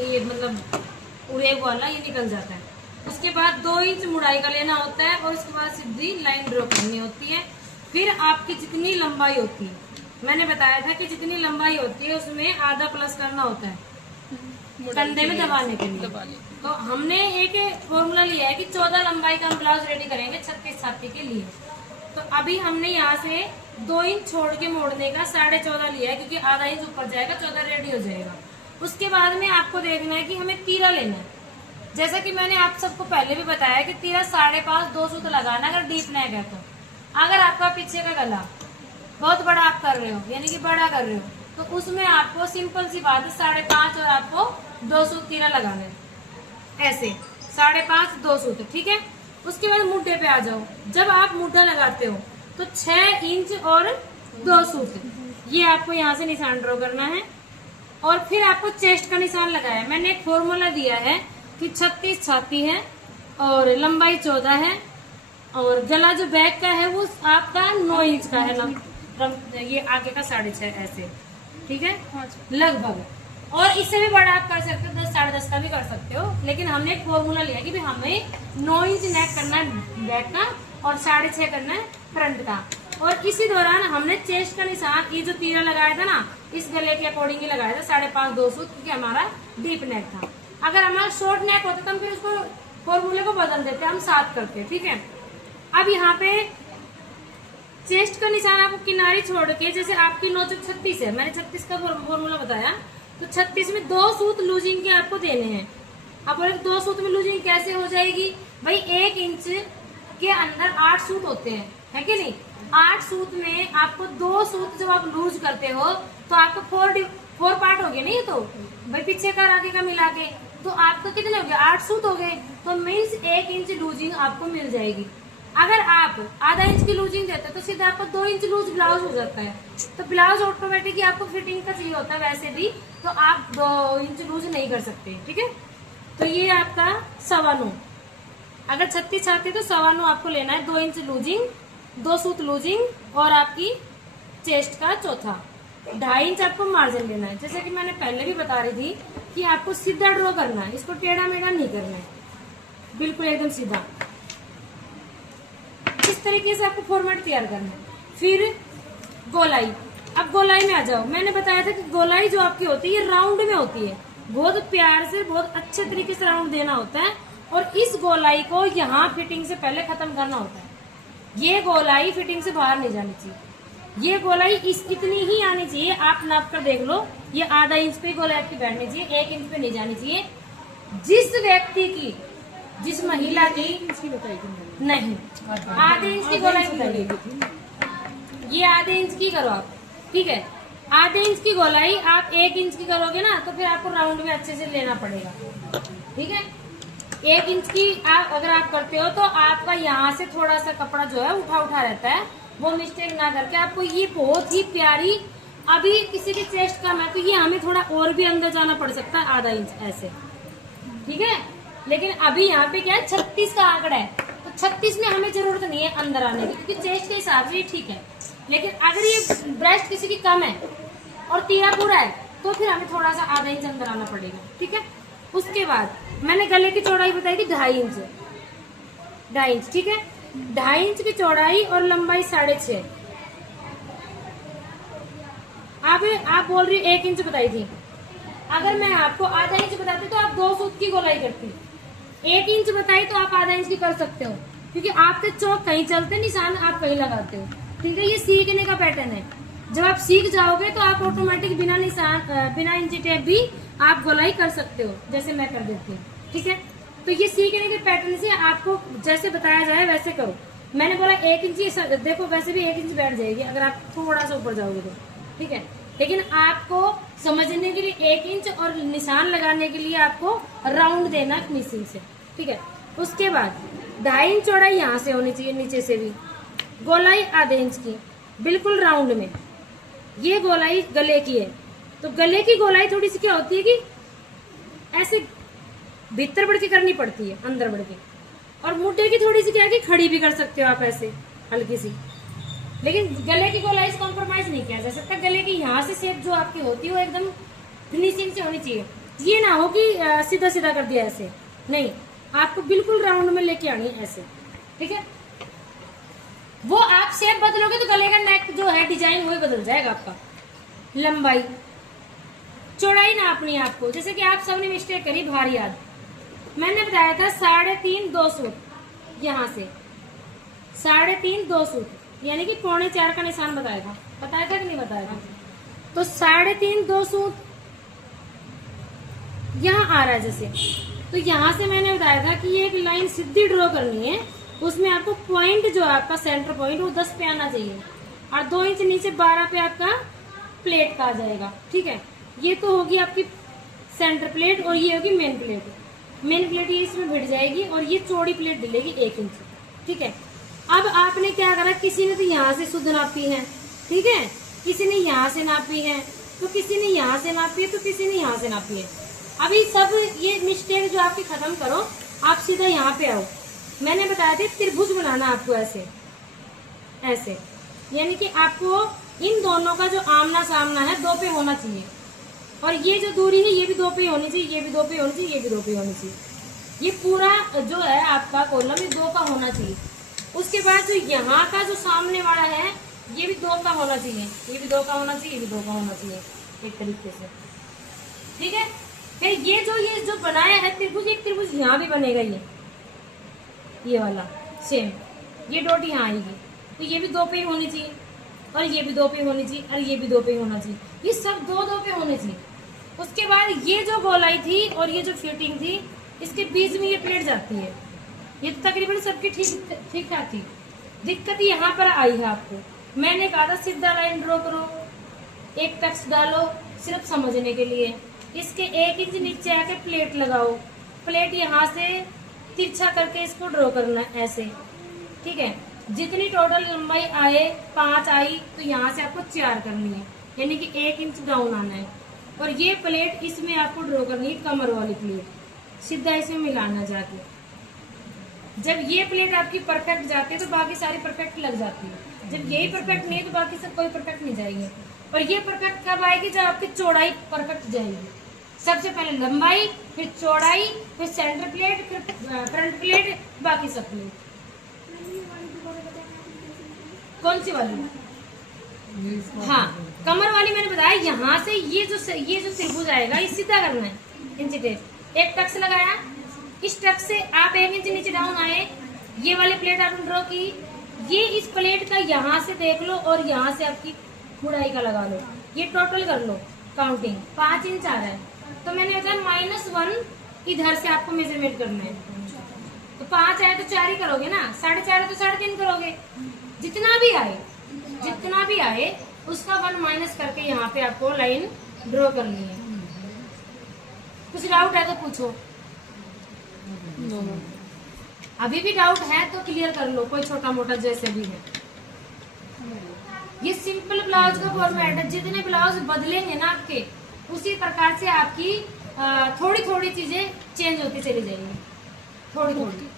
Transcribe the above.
ये मतलब उड़ेब वाला ये निकल जाता है। उसके बाद 2 इंच मुड़ाई का लेना होता है और उसके बाद सीधी लाइन ड्रॉ करनी होती है। फिर आपकी जितनी लंबाई होती है, मैंने बताया था कि जितनी लंबाई होती है उसमें आधा प्लस करना होता है कंधे में दबाने के लिए। तो हमने एक फॉर्मूला लिया है कि 14 लंबाई का हम ब्लाउज रेडी करेंगे 36 छाती के लिए। तो अभी हमने यहाँ से 2 इंच छोड़ के मोड़ने का 14.5 लिया है, क्योंकि आधा इंच ऊपर जाएगा, 14 रेडी हो जाएगा। उसके बाद में आपको देखना है कि हमें तीरा लेना है। जैसा कि मैंने आप सबको पहले भी बताया कि तीरा 5.5 2 सूत लगाना अगर डीप नेक है। तो अगर आपका पीछे का गला बहुत बड़ा आप कर रहे हो, यानी कि बड़ा कर रहे हो, तो उसमें आपको सिंपल सी बात है 5.5 और आपको 2 सूत तीरा लगाना है, ऐसे 5.5 2 सूत, ठीक है। उसके बाद मुड्ढे पे आ जाओ। जब आप मुड्ढा लगाते हो तो 6 इंच और 2 सूत, ये आपको यहाँ से निशान ड्रॉ करना है। और फिर आपको चेस्ट का निशान लगाया है। मैंने एक फॉर्मूला दिया है कि 36 छाती है और लंबाई 14 है और गला जो बैक का है वो आपका 9 इंच का है, ये आगे का 6.5 ऐसे, ठीक है लगभग। और इससे भी बड़ा आप कर सकते हो, 10 10.5 का भी कर सकते हो, लेकिन हमने एक फॉर्मूला लिया कि हमें 9 इंच नेक करना है बैक का और 6.5 करना है फ्रंट का। और इसी दौरान हमने चेस्ट का निशान, ये जो तीरा लगाया था ना, इस गले के अकॉर्डिंग ही लगाया था 5.5 2 सूत, क्योंकि हमारा डीप नेक था। अगर हमारा शॉर्ट नेक होता तो हम फिर उसको फॉर्मूले को बदल देते, हम 7 करते, ठीक है। अब यहाँ पे चेस्ट का निशान आपको किनारी छोड़ के, जैसे आपकी नोचक 36 है, मैंने 36 का फॉर्मूला बताया, तो 36 में 2 सूत लूजिंग के आपको देने हैं। अब 2 सूत में लूजिंग कैसे हो जाएगी भाई, 1 इंच के अंदर 8 सूत होते हैं, है कि नहीं। 8 सूत में आपको 2 सूत जब आप लूज करते हो तो आपको 4 पार्ट हो गए नहीं, तो भाई पीछे का आगे का मिला के तो आपको कितने हो गए 8 सूत हो गए। तो मीन्स 1 इंच लूजिंग आपको मिल जाएगी। अगर आप आधा इंच की लूजिंग देते तो सीधा आपको 2 इंच लूज ब्लाउज हो जाता है। तो ब्लाउज ऑटोमेटिक आपको फिटिंग का चाहिए होता है वैसे भी, तो आप 2 इंच लूज नहीं कर सकते, ठीक है। तो ये आपका 9.25, अगर 36 चाहते तो 9.25 आपको लेना है, 2 इंच लूजिंग, 2 सूत लूजिंग और आपकी चेस्ट का चौथा 2.5 इंच आपको मार्जिन लेना है। जैसे कि मैंने पहले भी बता रही थी कि आपको सीधा ड्रॉ करना है, इसको टेढ़ा मेढ़ा नहीं करना है, बिल्कुल एकदम सीधा। इस तरीके से आपको फॉर्मेट तैयार करना है। फिर गोलाई, अब गोलाई में आ जाओ। मैंने बताया था कि गोलाई जो आपकी होती है ये राउंड में होती है, बहुत प्यार से बहुत अच्छे तरीके से राउंड देना होता है। और इस गोलाई को यहाँ फिटिंग से पहले खत्म करना होता है। ये गोलाई फिटिंग से बाहर नहीं जानी चाहिए, ये गोलाई इतनी ही आनी चाहिए। आप नाप कर देख लो, ये आधा इंच पे गोलाई की बैठनी चाहिए, 1 इंच पे नहीं जानी चाहिए। जिस व्यक्ति की, जिस महिला की नहीं, आधे इंच की गोलाई बताइए, ये आधे इंच की करो आप, ठीक है। आधे इंच की गोलाई आप 1 इंच की करोगे ना, तो फिर आपको राउंड में अच्छे से लेना पड़ेगा, ठीक है। 1 इंच की अगर आप करते हो तो आपका यहाँ से थोड़ा सा कपड़ा जो है उठा उठा रहता है, वो मिस्टेक ना करके आपको ये बहुत ही प्यारी, अभी किसी की चेस्ट कम है तो ये हमें थोड़ा और भी अंदर जाना पड़ सकता है, आधा इंच ऐसे, ठीक है। लेकिन अभी यहाँ पे क्या है 36 का आंकड़ा है, तो 36 में हमें जरूरत नहीं है अंदर आने की, क्योंकि चेस्ट के हिसाब से ये ठीक है। लेकिन अगर ये ब्रेस्ट किसी की कम है और तीरा पूरा है तो फिर हमें थोड़ा सा आधा इंच अंदर आना पड़ेगा, ठीक है। उसके बाद मैंने गले की चौड़ाई बताई थी 2.5 इंच, 2.5 इंच, ठीक है। 2.5 इंच की चौड़ाई और लंबाई 6.5। आप बोल रही 1 इंच बताई थी, अगर मैं आपको आधा इंच बताती तो आप 2 सूत की गोलाई करती। 1 इंच बताई तो आप आधा इंच की कर सकते हो, क्योंकि आपके चौक कहीं चलते, निशान आप कहीं लगाते हो, ठीक है। ये सीखने का पैटर्न है। जब आप सीख जाओगे तो आप ऑटोमेटिक बिना निशान, बिना इंची टेप भी आप गोलाई कर सकते हो, जैसे मैं कर देती हूँ, ठीक है। तो ये सीखने के पैटर्न से आपको जैसे बताया जाए वैसे करो। मैंने बोला 1 इंच, देखो वैसे भी 1 इंच बैठ जाएगी अगर आप थोड़ा सा ऊपर जाओगे तो, ठीक है। लेकिन आपको समझने के लिए 1 इंच और निशान लगाने के लिए आपको राउंड देना फिनिशिंग से, ठीक है। उसके बाद 2.5 इंच चौड़ाई यहाँ से होनी चाहिए, नीचे से भी गोलाई आधे इंच की, बिल्कुल राउंड में। ये गोलाई गले की है, तो गले की गोलाई थोड़ी सी क्या होती है कि ऐसे भीतर बढ़ के करनी पड़ती है, अंदर बढ़ के। और मुट्ठे की थोड़ी सी क्या है कि खड़ी भी कर सकते हो आप ऐसे हल्की सी, लेकिन गले की गोलाई से कॉम्प्रोमाइज नहीं किया जा सकता। गले की यहाँ से शेप जो आपकी होती है वो एकदम फिनिशिंग से होनी चाहिए। ये ना हो कि सीधा सीधा कर दिया ऐसे, नहीं, आपको बिल्कुल राउंड में लेके आनी है ऐसे, ठीक है। वो आप शेप बदलोगे तो गले का नेक जो है डिजाइन वही बदल जाएगा आपका। लंबाई चौड़ाई नापनी है आपको, जैसे कि आप सबने मिस्टेक करी भारी याद, मैंने बताया था 3.5 2 सूट, यहाँ से 3.5 2 सूट यानी कि 3.25 का निशान बताया था कि नहीं बताया था। तो 3.5 2 सूट यहाँ आ रहा है जैसे, तो यहाँ से मैंने बताया था कि ये एक लाइन सीधी ड्रॉ करनी है, उसमें आपको पॉइंट जो आपका सेंटर पॉइंट वो 10 पे आना चाहिए, और 2 इंच नीचे 12 पे आपका प्लेट का आ जाएगा, ठीक है। ये तो होगी आपकी सेंटर प्लेट और ये होगी मेन प्लेट। मेन प्लेट ये इसमें भिड़ जाएगी और ये चौड़ी प्लेट डलेगी 1 इंच, ठीक है। अब आपने क्या करा, किसी ने तो यहाँ से शुद्ध नापी है, ठीक है, किसी ने यहाँ से नापी है, तो किसी ने यहाँ से नापी है, तो किसी ने यहाँ से नापी है। अभी सब ये मिस्टेक जो आपकी खत्म करो, आप सीधा यहाँ पे आओ। मैंने बताया था त्रिभुज बनाना आपको ऐसे ऐसे, यानी कि आपको इन दोनों का जो आमना सामना है 2 पे होना चाहिए, और ये जो दूरी है ये भी 2 पे होनी चाहिए, ये भी 2 पे होनी चाहिए, ये भी 2 पे होनी चाहिए। ये पूरा जो है आपका कॉलम ये 2 का होना चाहिए। उसके बाद जो यहाँ का जो सामने वाला है ये भी 2 का होना चाहिए, ये भी 2 का होना चाहिए, ये भी 2 का होना चाहिए, एक तरीके से, ठीक है। फिर ये जो बनाया है त्रिभुज, एक त्रिभुज यहाँ भी बनेगा, ये वाला सेम, ये डॉट यहाँ आएगी, तो ये भी 2 पे ही होनी चाहिए, और ये भी 2 पे होनी चाहिए, और ये भी 2 पे होना चाहिए, ये सब 2 पे होने चाहिए। उसके बाद ये जो गोलाई थी और ये जो फिटिंग थी, इसके बीच में ये प्लेट जाती है, ये तो तकरीबन सबकी ठीक ठाक थी। दिक्कत यहाँ पर आई है आपको, मैंने कहा था सीधा लाइन ड्रॉ करो, एक टक्स डालो सिर्फ समझने के लिए, इसके 1 इंच नीचे आके प्लेट लगाओ, प्लेट यहाँ से तिरछा करके इसको ड्रॉ करना है ऐसे, ठीक है। जितनी टोटल लंबाई आए 5 आई, तो यहाँ से आपको 4 करनी है, यानी कि 1 इंच डाउन आना है, और ये प्लेट इसमें आपको ड्रॉ करनी है, कमर वाली प्लेट, सीधा इसमें मिलाना जाके। जब ये प्लेट आपकी परफेक्ट जाती है तो बाकी सारी परफेक्ट लग जाती है, जब यही परफेक्ट नहीं तो बाकी सब कोई परफेक्ट नहीं जाएगी। और ये परफेक्ट कब आएगी, जब आपकी चौड़ाई परफेक्ट जाएगी। सबसे पहले लंबाई, फिर चौड़ाई, फिर सेंटर प्लेट, फिर फ्रंट प्लेट, बाकी सब प्लेट। कौन सी वाली? हाँ, कमर वाली मैंने बताया, यहाँ से ये जो त्रिभुज आएगा ये सीधा करना है, इंच टेप, एक टक्स लगाया, इस टक्स से आप 1 इंच नीचे डाउन आए, ये वाली प्लेट आपने ड्रॉ की, ये इस प्लेट का यहाँ से देख लो और यहाँ से आपकी मुड़ाई का लगा लो, ये टोटल कर लो काउंटिंग, 5 इंच आ रहा है, तो मैंने बताया -1 इधर से आपको मेजरमेंट करना है, तो 5 आए तो 4 ही करोगे ना, 4.5 है तो 3.5 करोगे, जितना भी आए उसका 1 माइनस करके यहाँ पे आपको लाइन ड्रॉ करनी है। कुछ डाउट है तो पूछो। अभी भी डाउट है तो क्लियर कर लो, कोई छोटा मोटा जैसे भी है। ये सिंपल ब्लाउज का फॉर्मेट है, जितने ब्लाउज बदलेंगे ना आपके, उसी प्रकार से आपकी थोड़ी थोड़ी चीजें चेंज होती चली जाएंगी, थोड़ी थोड़ी।